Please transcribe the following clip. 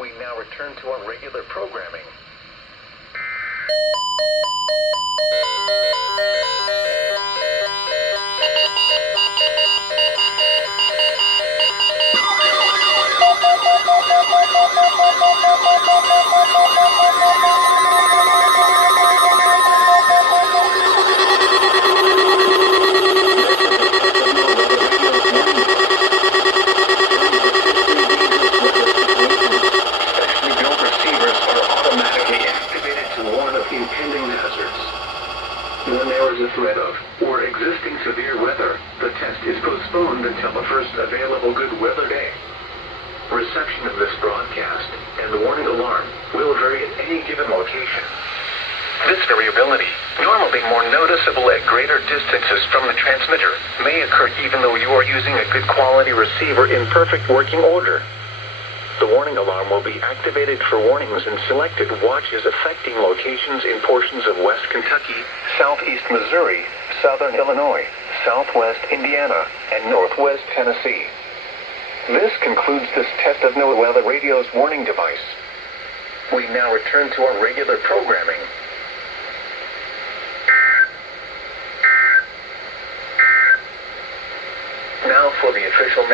We now return to our regular programming. Impending hazards. When there is a threat of or existing severe weather, the test is postponed until the first available good weather day. Reception of this broadcast and the warning alarm will vary at any given location. This variability, normally more noticeable at greater distances from the transmitter, may occur even though you are using a good quality receiver in perfect working order. The warning alarm will be activated for warnings in selected watches affecting locations in portions of West Kentucky, Southeast Missouri, Southern Illinois, Southwest Indiana, and Northwest Tennessee. This concludes this test of NOAA Weather Radio's warning device. We now return to our regular programming. Now for the official